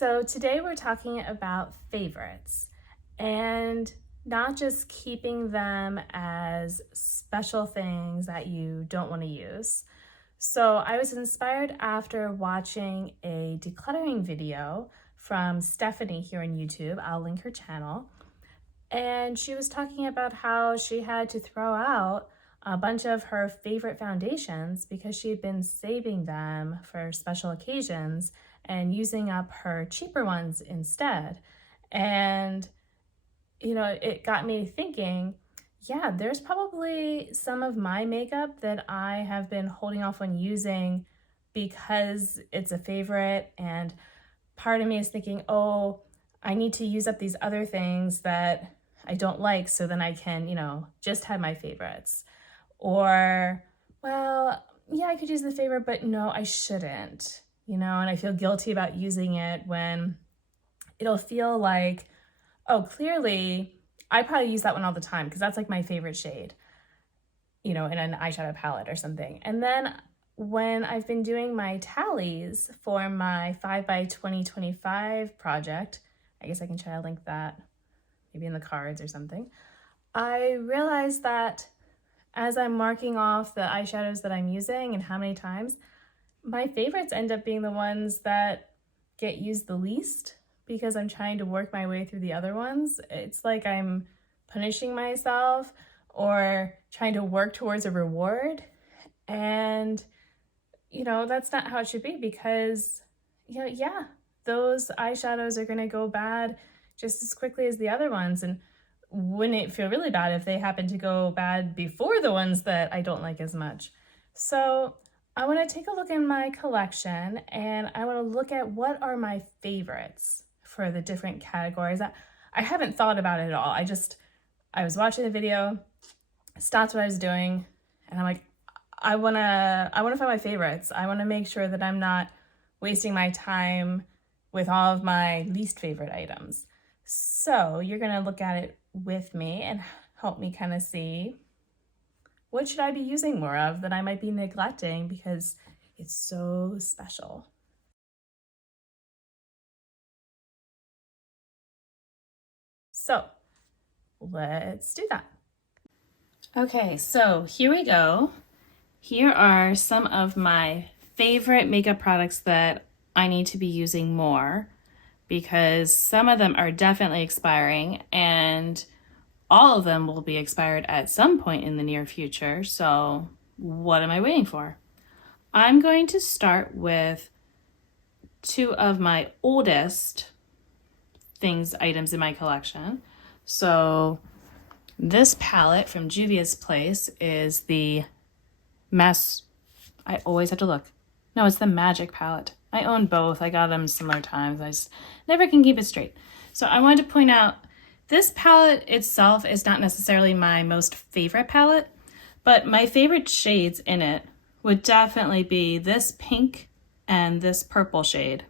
So today we're talking about favorites and not just keeping them as special things that you don't want to use. So I was inspired after watching a decluttering video from Stephanie here on YouTube. I'll link her channel. And she was talking about how she had to throw out a bunch of her favorite foundations because she had been saving them for special occasions and using up her cheaper ones instead. And, it got me thinking, yeah, there's probably some of my makeup that I have been holding off on using because it's a favorite. And part of me is thinking, oh, I need to use up these other things that I don't like so then I can, just have my favorites. Or, well, yeah, I could use the favorite, but no, I shouldn't, and I feel guilty about using it when it'll feel like, oh, clearly I probably use that one all the time because that's like my favorite shade, in an eyeshadow palette or something. And then when I've been doing my tallies for my 5 by 2025 project, I guess I can try to link that maybe in the cards or something, I realized that as I'm marking off the eyeshadows that I'm using and how many times, my favorites end up being the ones that get used the least because I'm trying to work my way through the other ones. It's like I'm punishing myself or trying to work towards a reward. And, that's not how it should be because, those eyeshadows are going to go bad just as quickly as the other ones. And wouldn't it feel really bad if they happen to go bad before the ones that I don't like as much? So I want to take a look in my collection and I want to look at what are my favorites for the different categories. I haven't thought about it at all. I was watching the video, stopped what I was doing, and I'm like, I want to find my favorites. I want to make sure that I'm not wasting my time with all of my least favorite items. So you're going to look at it with me and help me kind of see what should I be using more of that I might be neglecting because it's so special. So let's do that. Okay, so here we go. Here are some of my favorite makeup products that I need to be using more because some of them are definitely expiring and all of them will be expired at some point in the near future. So what am I waiting for? I'm going to start with two of my oldest items in my collection. So this palette from Juvia's Place is the I always have to look. No, it's the Magic palette. I own both. I got them similar times. I just never can keep it straight. So I wanted to point out this palette itself is not necessarily my most favorite palette, but my favorite shades in it would definitely be this pink and this purple shade.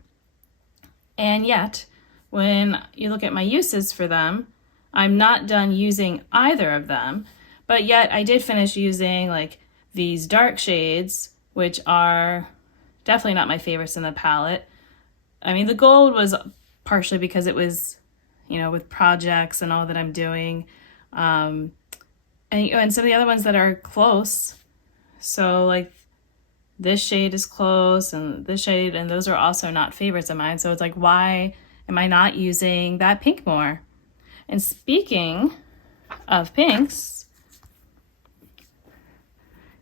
And yet, when you look at my uses for them, I'm not done using either of them, but yet I did finish using like these dark shades, which are definitely not my favorites in the palette. I mean, the gold was partially because it was, with projects and all that I'm doing. And some of the other ones that are close. So like this shade is close and this shade, and those are also not favorites of mine. So it's like, why am I not using that pink more? And speaking of pinks,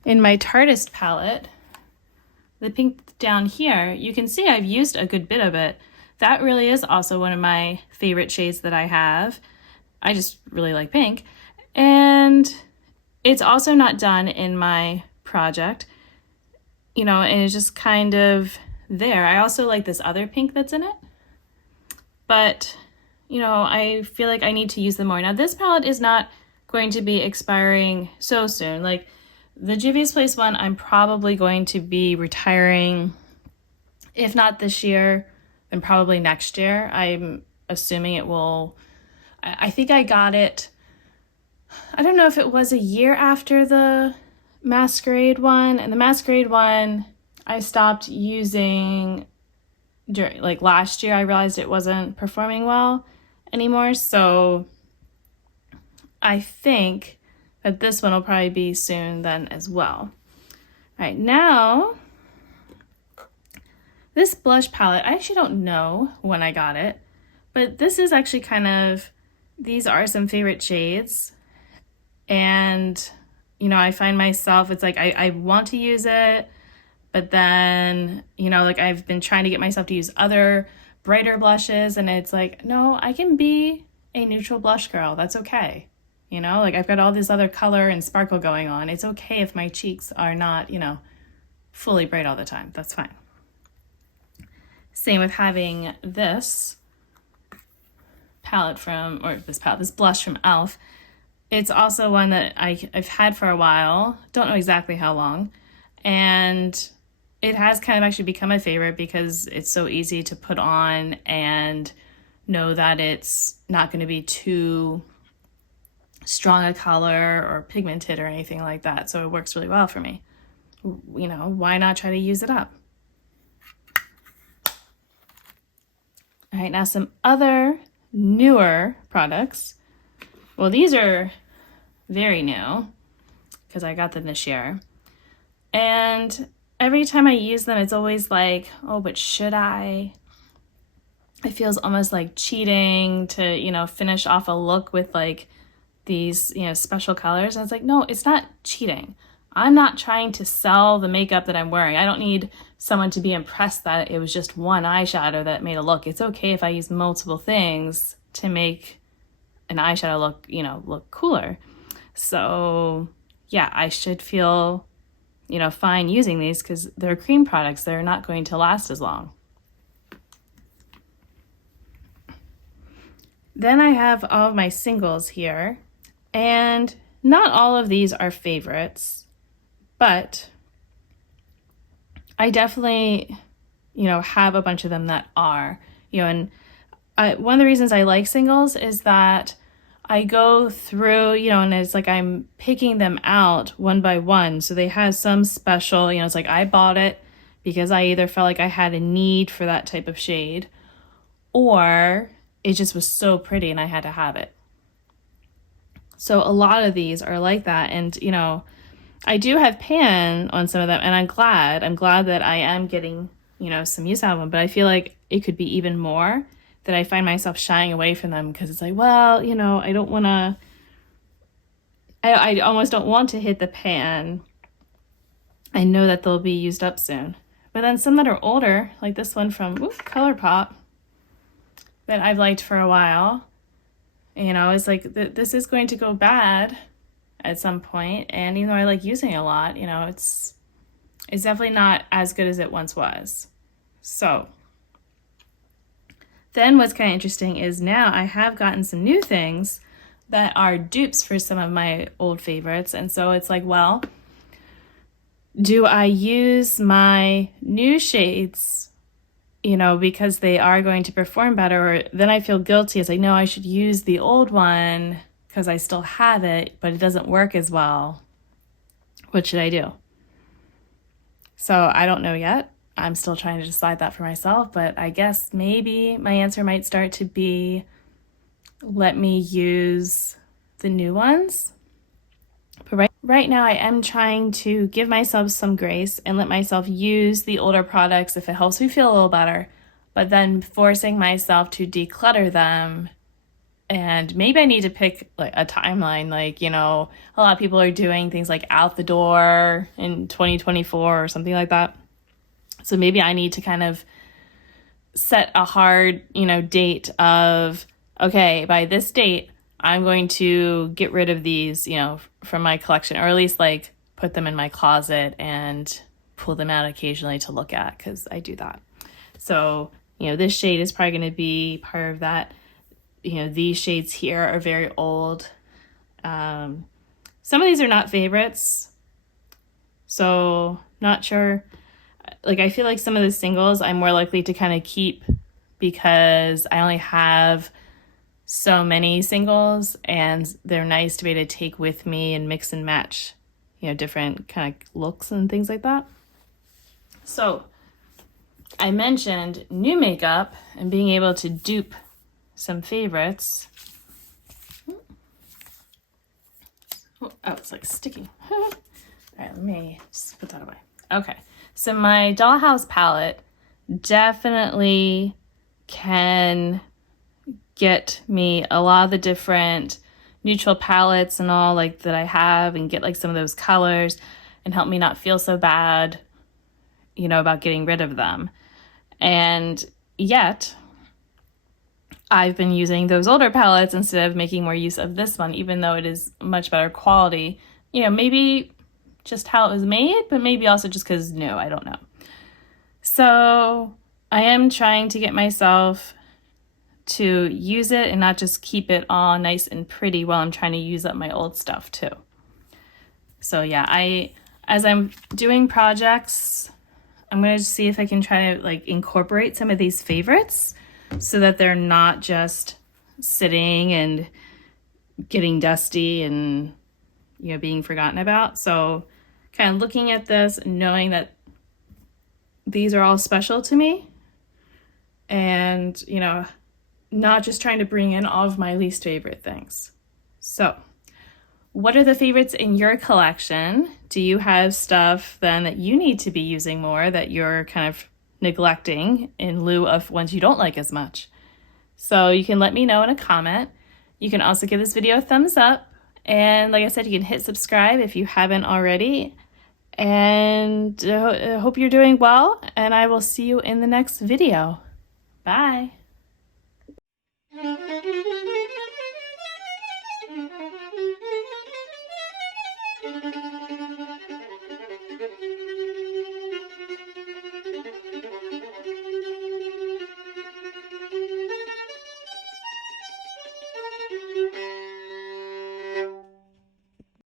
in my Tartist palette, the pink down here, you can see I've used a good bit of it. That really is also one of my favorite shades that I have. I just really like pink. And it's also not done in my project, and it's just kind of there. I also like this other pink that's in it. But, I feel like I need to use them more. Now, this palette is not going to be expiring so soon. Like the Juvia's Place one, I'm probably going to be retiring, if not this year, then probably next year. I'm assuming it will. I think I got it, I don't know if it was a year after the Masquerade one. And the Masquerade one, I stopped using like last year, I realized it wasn't performing well anymore. So I think that this one will probably be soon then as well. All right, now this blush palette, I actually don't know when I got it, but this is actually these are some favorite shades. And, I find myself, it's like I want to use it, but then, like I've been trying to get myself to use other brighter blushes, and it's like, no, I can be a neutral blush girl. That's okay. Like I've got all this other color and sparkle going on. It's okay if my cheeks are not, fully bright all the time. That's fine. Same with having this this blush from e.l.f. It's also one that I've had for a while. Don't know exactly how long. And it has kind of actually become a favorite because it's so easy to put on and know that it's not going to be too strong a color or pigmented or anything like that. So it works really well for me. Why not try to use it up? All right, now some other newer products. Well, these are very new because I got them this year. And every time I use them, it's always like, oh, but should I? It feels almost like cheating to, finish off a look with like these, special colors. And it's like, no, it's not cheating. I'm not trying to sell the makeup that I'm wearing. I don't need someone to be impressed that it was just one eyeshadow that made a look. It's okay if I use multiple things to make an eyeshadow look cooler. So yeah, I should feel, fine using these because they're cream products. They're not going to last as long. Then I have all of my singles here, and not all of these are favorites, but I definitely, have a bunch of them that are, and one of the reasons I like singles is that I go through, and it's like I'm picking them out one by one. So they have some special, it's like I bought it because I either felt like I had a need for that type of shade, or it just was so pretty and I had to have it. So a lot of these are like that. And, I do have pan on some of them, and I'm glad that I am getting, some use out of them, but I feel like it could be even more, that I find myself shying away from them because it's like, well, I don't want to, I almost don't want to hit the pan. I know that they'll be used up soon. But then some that are older, like this one from ColourPop, that I've liked for a while, it's like, this is going to go bad at some point. And even though I like using it a lot, it's definitely not as good as it once was. So then what's kind of interesting is now I have gotten some new things that are dupes for some of my old favorites. And so it's like, well, do I use my new shades, because they are going to perform better? Or then I feel guilty. It's like, no, I should use the old one because I still have it, but it doesn't work as well. What should I do? So I don't know yet. I'm still trying to decide that for myself, but I guess maybe my answer might start to be, let me use the new ones. But right now I am trying to give myself some grace and let myself use the older products if it helps me feel a little better, but then forcing myself to declutter them. And maybe I need to pick like a timeline, like, a lot of people are doing things like out the door in 2024 or something like that. So maybe I need to kind of set a hard, date of, okay, by this date, I'm going to get rid of these, from my collection, or at least like put them in my closet and pull them out occasionally to look at, because I do that. So, this shade is probably going to be part of that. These shades here are very old. Some of these are not favorites, so not sure. Like, I feel like some of the singles I'm more likely to kind of keep because I only have so many singles, and they're nice to be able to take with me and mix and match, different kind of looks and things like that. So I mentioned new makeup and being able to dupe some favorites. Oh, it's like sticky. All right, let me just put that away. Okay, so my Dollhouse palette definitely can get me a lot of the different neutral palettes and all like that I have, and get like some of those colors and help me not feel so bad, you know, about getting rid of them. And yet I've been using those older palettes instead of making more use of this one, even though it is much better quality. You know, maybe just how it was made, but maybe also just because new, I don't know. So I am trying to get myself to use it and not just keep it all nice and pretty while I'm trying to use up my old stuff too. So yeah, as I'm doing projects, I'm going to see if I can try to like incorporate some of these favorites so that they're not just sitting and getting dusty and, you know, being forgotten about. So kind of looking at this, knowing that these are all special to me, and, you know, not just trying to bring in all of my least favorite things. So what are the favorites in your collection? Do you have stuff then that you need to be using more that you're kind of neglecting in lieu of ones you don't like as much? So you can let me know in a comment. You can also give this video a thumbs up. And like I said, you can hit subscribe if you haven't already. And I hope you're doing well, and I will see you in the next video. Bye.